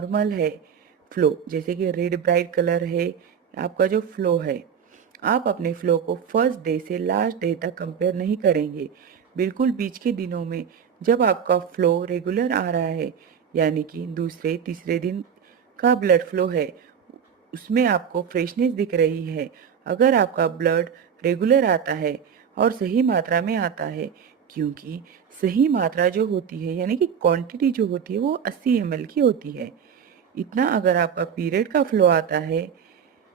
Normal है flow, जैसे कि रेड ब्राइट कलर है आपका जो फ्लो है, आप अपने फ्लो को फर्स्ट डे से लास्ट डे तक कंपेयर नहीं करेंगे। बिल्कुल बीच के दिनों में जब आपका फ्लो रेगुलर आ रहा है, यानी कि दूसरे तीसरे दिन का ब्लड फ्लो है, उसमें आपको फ्रेशनेस दिख रही है। अगर आपका ब्लड रेगुलर आता है और सही मात्रा में आता है, क्योंकि सही मात्रा जो होती है यानी कि क्वांटिटी जो होती है वो 80 ml की होती है। इतना अगर आपका पीरियड का फ्लो आता है,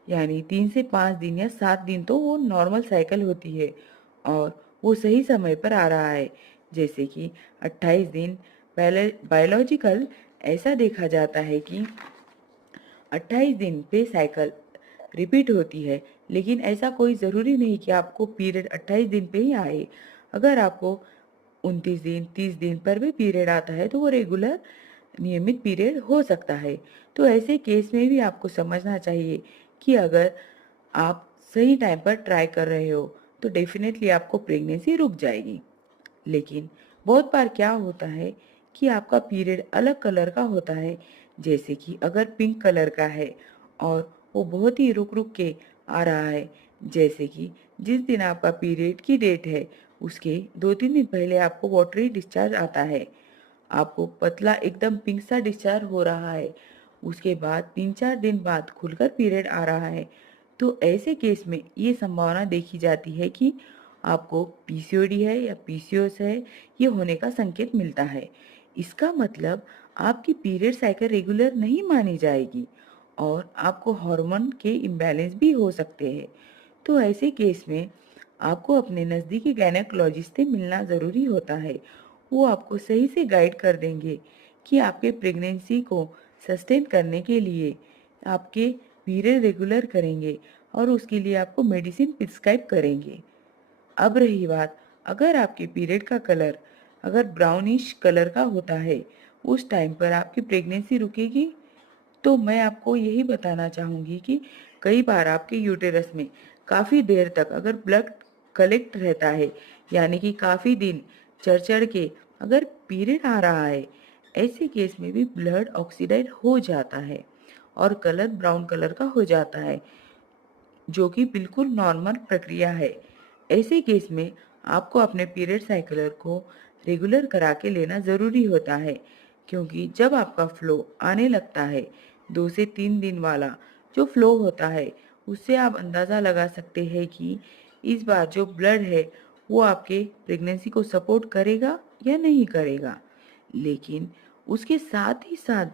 यानी 3 से 5 दिन या 7 दिन तो वो नॉर्मल साइकिल होती है और वो सही समय पर आ रहा है। जैसे कि 28 दिन पहले बायोलॉजिकल ऐसा देखा जाता है कि 28 दिन पे साइकिल रिपीट होती है, लेकिन ऐसा कोई ज़रूरी नहीं कि आपको पीरियड 28 दिन पे ही आए। अगर आपको 29 दिन 30 दिन पर भी पीरियड आता है तो वो रेगुलर नियमित पीरियड हो सकता है। तो ऐसे केस में भी आपको समझना चाहिए कि अगर आप सही टाइम पर ट्राई कर रहे हो तो डेफिनेटली आपको प्रेगनेंसी रुक जाएगी। लेकिन बहुत बार क्या होता है कि आपका पीरियड अलग कलर का होता है, जैसे कि अगर पिंक कलर का है और वो बहुत ही रुक रुक के आ रहा है, जैसे कि जिस दिन आपका पीरियड की डेट है उसके 2-3 दिन पहले आपको वाटरी डिस्चार्ज आता है, आपको पतला एकदम पिंक सा डिस्चार्ज हो रहा है, उसके बाद 3-4 दिन बाद खुलकर पीरियड आ रहा है, तो ऐसे केस में ये संभावना देखी जाती है कि आपको पीसीओडी है या पीसीओएस है, ये होने का संकेत मिलता है। इसका मतलब आपकी पीरियड साइकिल रेगुलर नहीं मानी जाएगी और आपको हार्मोन के इम्बैलेंस भी हो सकते हैं। तो ऐसे केस में आपको अपने नज़दीकी गायनेकोलॉजिस्ट से मिलना ज़रूरी होता है। वो आपको सही से गाइड कर देंगे कि आपके प्रेगनेंसी को सस्टेन करने के लिए आपके पीरियड रेगुलर करेंगे और उसके लिए आपको मेडिसिन प्रिस्क्राइब करेंगे। अब रही बात, अगर आपके पीरियड का कलर अगर ब्राउनिश कलर का होता है, उस टाइम पर आपकी प्रेगनेंसी रुकेगी? तो मैं आपको यही बताना चाहूँगी कि कई बार आपके यूटेरस में काफ़ी देर तक अगर ब्लड कलेक्ट रहता है, यानी कि काफ़ी दिन चढ़-चढ़ के अगर पीरियड आ रहा है, ऐसे केस में भी ब्लड ऑक्सीडाइज हो जाता है और कलर ब्राउन कलर का हो जाता है, जो कि बिल्कुल नॉर्मल प्रक्रिया है। ऐसे केस में आपको अपने पीरियड साइकिलर को रेगुलर करा के लेना ज़रूरी होता है, क्योंकि जब आपका फ्लो आने लगता है 2 से 3 दिन वाला जो फ्लो होता है, उससे आप अंदाज़ा लगा सकते हैं कि इस बार जो ब्लड है वो आपके प्रेगनेंसी को सपोर्ट करेगा या नहीं करेगा। लेकिन उसके साथ ही साथ